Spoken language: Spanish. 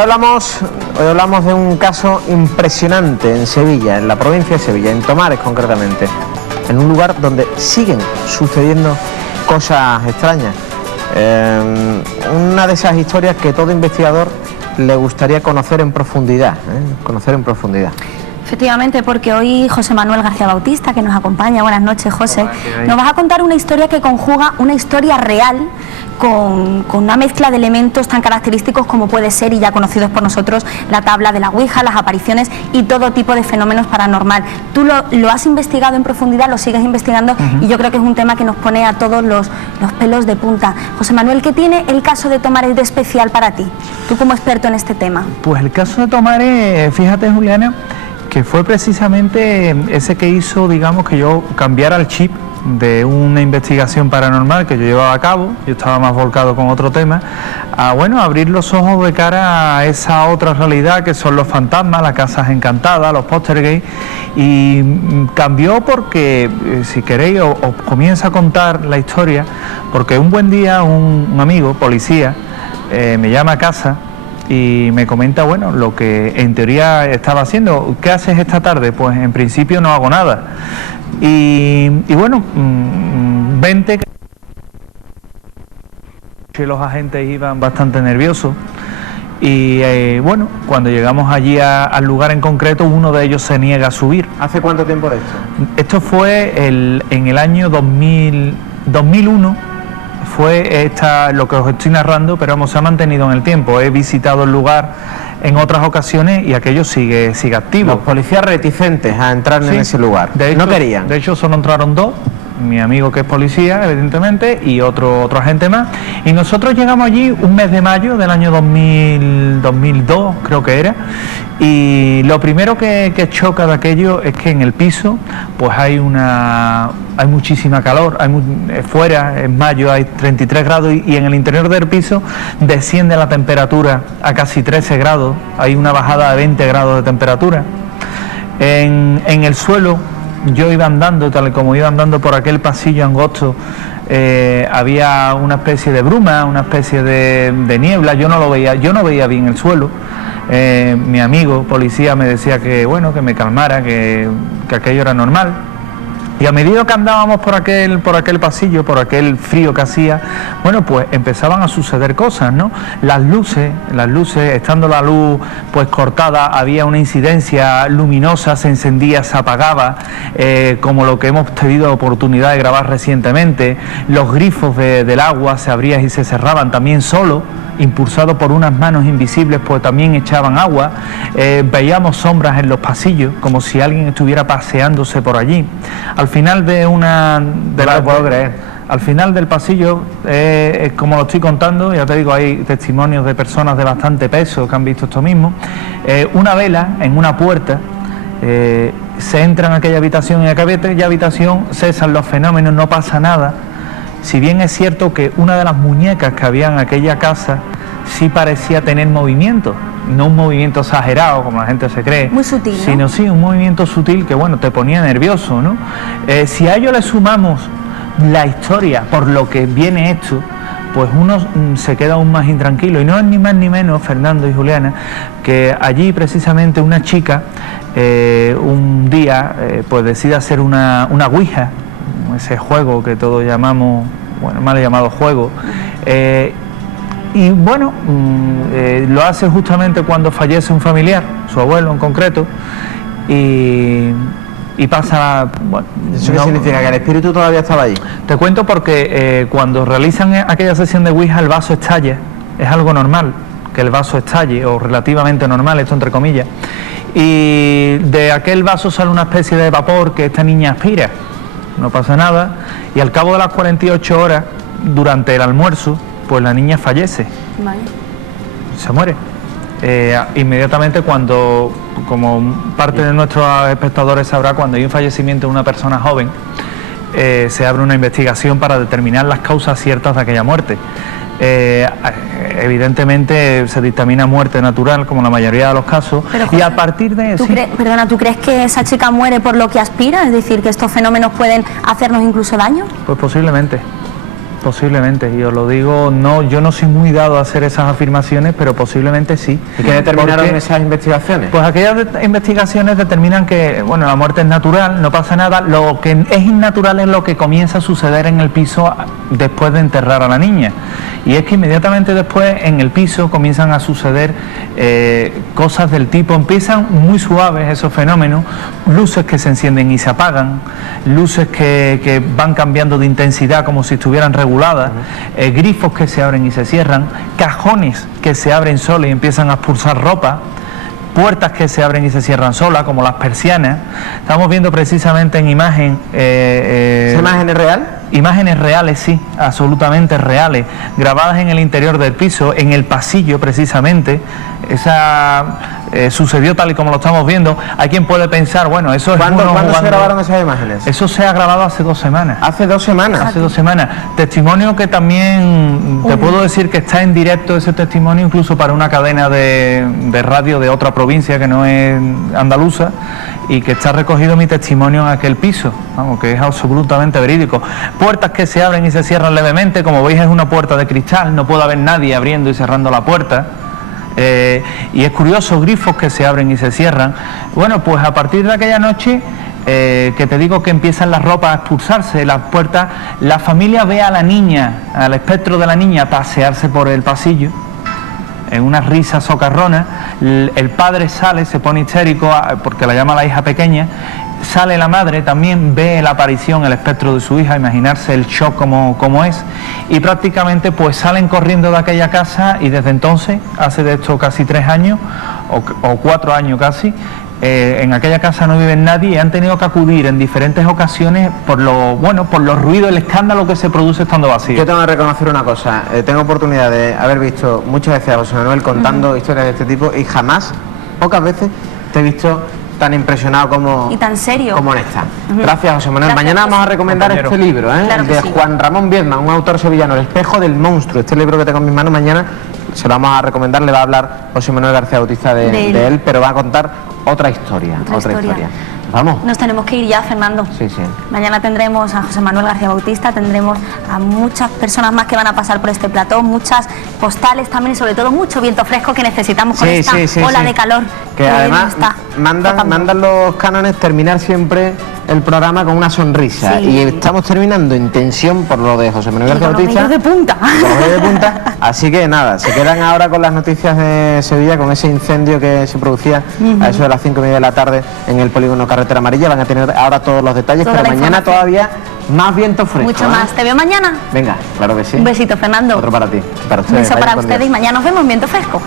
hablamos de un caso impresionante en Sevilla, en la provincia de Sevilla, en Tomares concretamente, en un lugar donde siguen sucediendo cosas extrañas. Una de esas historias que todo investigador le gustaría conocer en profundidad, Efectivamente, porque hoy José Manuel García Bautista, que nos acompaña, buenas noches, José, nos vas a contar una historia que conjuga una historia real con una mezcla de elementos tan característicos como puede ser, y ya conocidos por nosotros, la tabla de la Ouija, las apariciones y todo tipo de fenómenos paranormal. Tú lo has investigado en profundidad, lo sigues investigando, y yo creo que es un tema que nos pone a todos los pelos de punta. José Manuel, ¿qué tiene el caso de Tomares de especial para ti, tú como experto en este tema? Pues el caso de Tomares, fíjate, Juliana, que fue precisamente ese que hizo, digamos, que yo cambiara el chip de una investigación paranormal que yo llevaba a cabo. Yo estaba más volcado con otro tema, a abrir los ojos de cara a esa otra realidad que son los fantasmas, las casas encantadas, los poltergeist, y cambió porque, si queréis, os comienzo a contar la historia, porque un buen día un amigo, policía, me llama a casa y me comenta, lo que en teoría estaba haciendo. ¿Qué haces esta tarde? Pues en principio no hago nada. Vente. Que los agentes iban bastante nerviosos. Y cuando llegamos allí al lugar en concreto, uno de ellos se niega a subir. ¿Hace cuánto tiempo de esto? Esto fue en el año 2001. Fue lo que os estoy narrando, pero se ha mantenido en el tiempo. He visitado el lugar en otras ocasiones y aquello sigue activo. Los policías reticentes a entrar en ese lugar, no querían. De hecho, solo entraron dos, mi amigo que es policía, evidentemente, y otro agente más. Y nosotros llegamos allí un mes de mayo del año 2002, creo que era. Y lo primero que choca de aquello es que en el piso pues hay muchísima calor, fuera en mayo hay 33 grados y en el interior del piso desciende la temperatura a casi 13 grados, hay una bajada de 20 grados de temperatura. En el suelo, yo iba andando, tal como iba andando por aquel pasillo angosto, había una especie de bruma, una especie de niebla. Yo no veía bien el suelo. Mi amigo policía me decía que me calmara, que aquello era normal. Y a medida que andábamos por aquel pasillo, por aquel frío que hacía, pues empezaban a suceder cosas, ¿no? Las luces, estando la luz pues cortada, había una incidencia luminosa, se encendía, se apagaba, como lo que hemos tenido oportunidad de grabar recientemente. Los grifos del agua se abrían y se cerraban también solo, impulsado por unas manos invisibles, pues también echaban agua. Veíamos sombras en los pasillos, como si alguien estuviera paseándose por allí. Al final al final del pasillo, como lo estoy contando, ya te digo, hay testimonios de personas de bastante peso que han visto esto mismo. Una vela en una puerta, se entra en aquella habitación y en aquella habitación cesan los fenómenos, no pasa nada. Si bien es cierto que una de las muñecas que había en aquella casa sí parecía tener movimiento, no un movimiento exagerado como la gente se cree, muy sutil, ¿no? Sino sí un movimiento sutil que te ponía nervioso, ¿no? Si a ello le sumamos la historia por lo que viene esto, pues uno se queda aún más intranquilo. Y no es ni más ni menos, Fernando y Juliana, que allí precisamente una chica un día pues decide hacer una Ouija, ese juego que todos llamamos, mal llamado juego, lo hace justamente cuando fallece un familiar, su abuelo en concreto, y pasa... ¿Eso qué significa? ¿Que el espíritu todavía estaba allí? Te cuento porque cuando realizan aquella sesión de Ouija el vaso estalla, es algo normal que el vaso estalle, o relativamente normal, esto entre comillas, y de aquel vaso sale una especie de vapor que esta niña aspira. No pasa nada, y al cabo de las 48 horas, durante el almuerzo, pues la niña fallece. Vale. Se muere. Inmediatamente, cuando, como parte de nuestros espectadores sabrá, cuando hay un fallecimiento de una persona joven, se abre una investigación para determinar las causas ciertas de aquella muerte. Evidentemente se dictamina muerte natural, como la mayoría de los casos. Pero, José, y a partir de eso... ¿tú crees que esa chica muere por lo que aspira? Es decir, que estos fenómenos pueden hacernos incluso daño. Pues posiblemente. Posiblemente, yo lo digo, no, yo no soy muy dado a hacer esas afirmaciones, pero posiblemente sí. ¿Y qué determinaron Porque, esas investigaciones? pues aquellas investigaciones determinan que, bueno, la muerte es natural, no pasa nada, lo que es innatural es lo que comienza a suceder en el piso después de enterrar a la niña. Y es que inmediatamente después en el piso comienzan a suceder cosas del tipo, empiezan muy suaves esos fenómenos, luces que se encienden y se apagan, luces que van cambiando de intensidad como si estuvieran reguladas, grifos que se abren y se cierran, cajones que se abren solos y empiezan a expulsar ropa, puertas que se abren y se cierran solas, como las persianas. Estamos viendo precisamente en imagen... ¿Esa imagen es real? Imágenes reales, sí, absolutamente reales, grabadas en el interior del piso, en el pasillo precisamente. Sucedió tal y como lo estamos viendo. Hay quien puede pensar, bueno, eso es... ¿Cuándo se grabaron esas imágenes? Eso se ha grabado hace 2 semanas. ¿Hace 2 semanas? Hace 2 semanas. Testimonio que también te puedo decir que está en directo ese testimonio, incluso para una cadena de radio de otra provincia que no es andaluza, y que está recogido mi testimonio en aquel piso, vamos, que es absolutamente verídico. Puertas que se abren y se cierran levemente, como veis es una puerta de cristal, no puede haber nadie abriendo y cerrando la puerta. Y es curioso, grifos que se abren y se cierran. Bueno, pues a partir de aquella noche, que te digo que empiezan las ropas a expulsarse, las puertas, la familia ve a la niña, al espectro de la niña, pasearse por el pasillo, en una risa socarrona. El padre sale, se pone histérico porque la llama la hija pequeña, sale la madre, también ve la aparición, el espectro de su hija, imaginarse el shock como es, y prácticamente pues salen corriendo de aquella casa, y desde entonces, hace de esto casi 3 años, o 4 años casi, en aquella casa no vive nadie y han tenido que acudir en diferentes ocasiones por los ruidos, el escándalo que se produce estando vacío. Yo tengo que reconocer una cosa, tengo oportunidad de haber visto muchas veces a José Manuel contando historias de este tipo, y jamás, pocas veces, te he visto tan impresionado como... Y tan serio. Como en esta. Gracias, José Manuel. Gracias, Mañana José. vamos a recomendar Compañero. este libro, Claro el que de sí. Juan Ramón Viedma, un autor sevillano, El espejo del monstruo. Este libro que tengo en mis manos, mañana se lo vamos a recomendar, le va a hablar José Manuel García Bautista de él, pero va a contar otra historia. Vamos. Nos tenemos que ir ya, Fernando. Sí, sí. Mañana tendremos a José Manuel García Bautista, tendremos a muchas personas más que van a pasar por este plató, muchas postales también, y sobre todo mucho viento fresco que necesitamos con esta ola de calor. Que además mandan los cánones terminar siempre el programa con una sonrisa. Sí. Y estamos terminando en tensión por lo de José Manuel García Con los Bautista. vellos de punta. Con los vellos de punta. Así que nada, se quedan ahora con las noticias de Sevilla, con ese incendio que se producía a eso de las 5:30 de la tarde en el polígono Carretera Amarilla. Van a tener ahora todos los detalles, Toda pero la mañana información. todavía más viento fresco. Mucho más. ¿Te veo mañana? Venga, claro que sí. Un besito, Fernando. Otro para ti. Para Un ustedes. beso Vayan para con ustedes Dios. y mañana nos vemos en Viento Fresco.